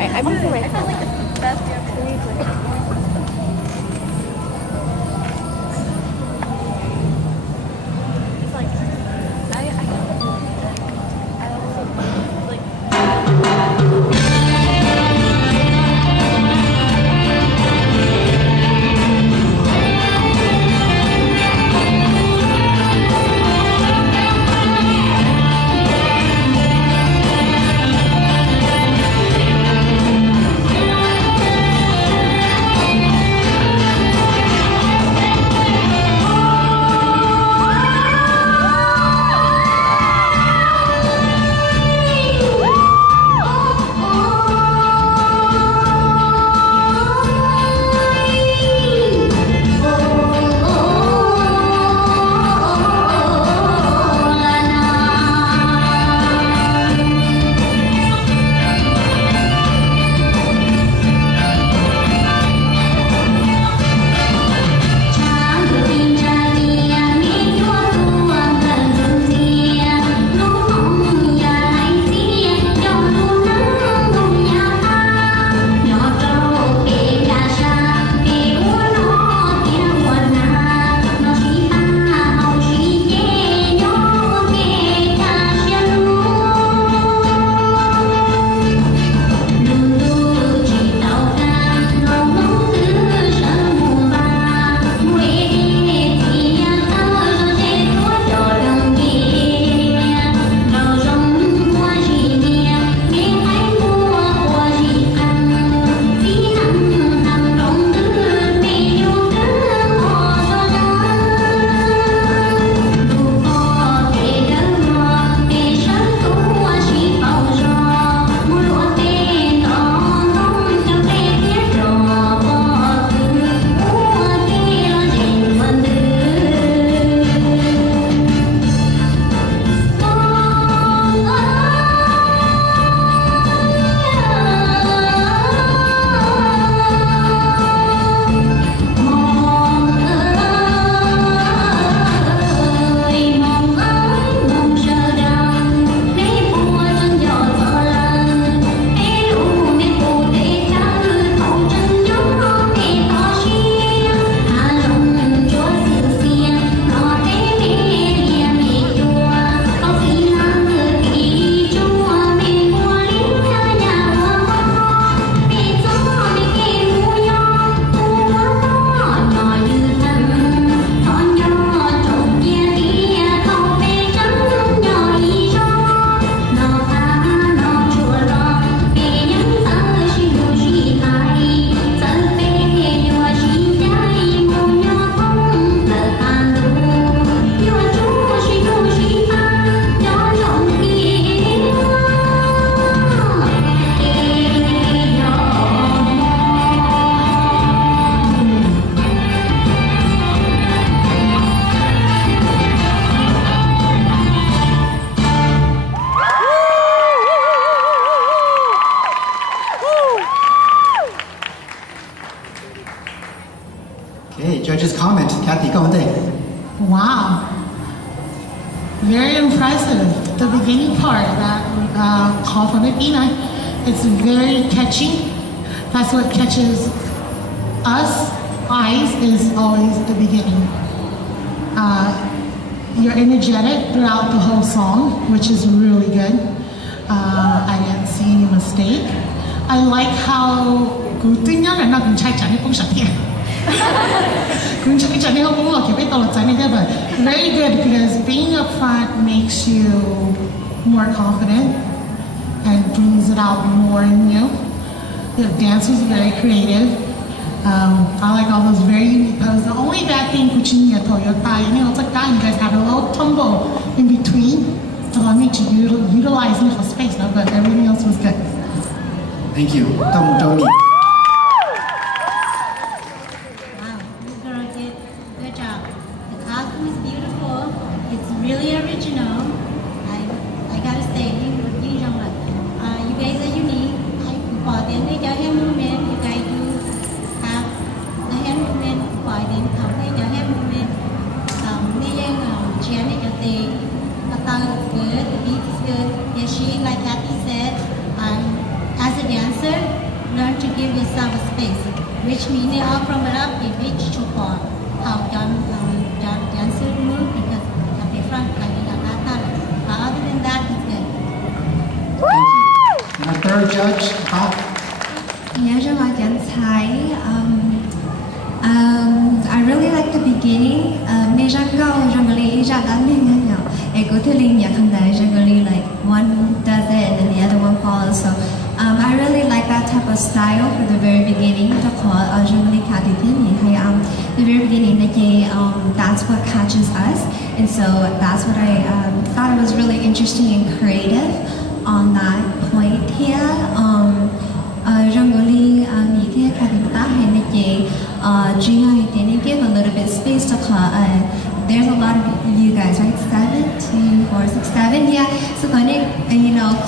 I'm using my phone. Like this is the best it's like I also like Okay, judges' comment. Kathy, go ahead. Wow. Very impressive. The beginning part, that call from Ina, it's very catchy. That's what catches us, eyes, is always the beginning. You're energetic throughout the whole song, which is really good. I didn't see any mistake. I like how but very good, because being up front makes you more confident and brings it out more in you. The dance was very creative. I like all those very unique poses. The only bad thing, it's like that, you guys have a little tumble in between. I need to utilize little space, but everything else was good. Thank you. Tony. Really original. I gotta say, you guys are unique. Important with your hand movement. You guys do have the hand movement. Important with your hand movement. Jam it your thing. The tongue is good. The beat is good. Yeah, she, like Kathy said, as a dancer, give yourself a space, which means they all from it up in each support. How John should move because at the front, like in the back. Other than that, it's good. Thank you. And our third judge, Bob. I really like the beginning. Like one does it and then the other one follows. So I really like that type of style for the very beginning. The very beginning, that's what catches us, and so that's what I thought it was really interesting and creative on that point here. Rangoli give a little bit space to there's a lot of you guys, right? 7, 2, 4, 6, 7, yeah. So when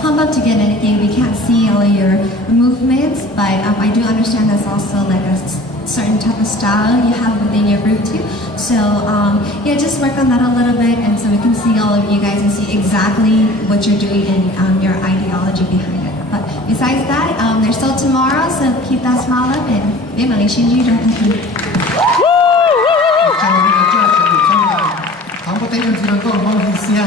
clump up together again, we can't see all of your movements, but I do understand that's also like a certain type of style you have within your group too. So yeah, just work on that a little bit, and so we can see all of you guys and see exactly what you're doing and your ideology behind it. But besides that, there's still tomorrow, so keep that smile up and Chào mừng judge, chào mừng ทั้งประเทศนิวซีแลนด์ก็มองเห็นเสีย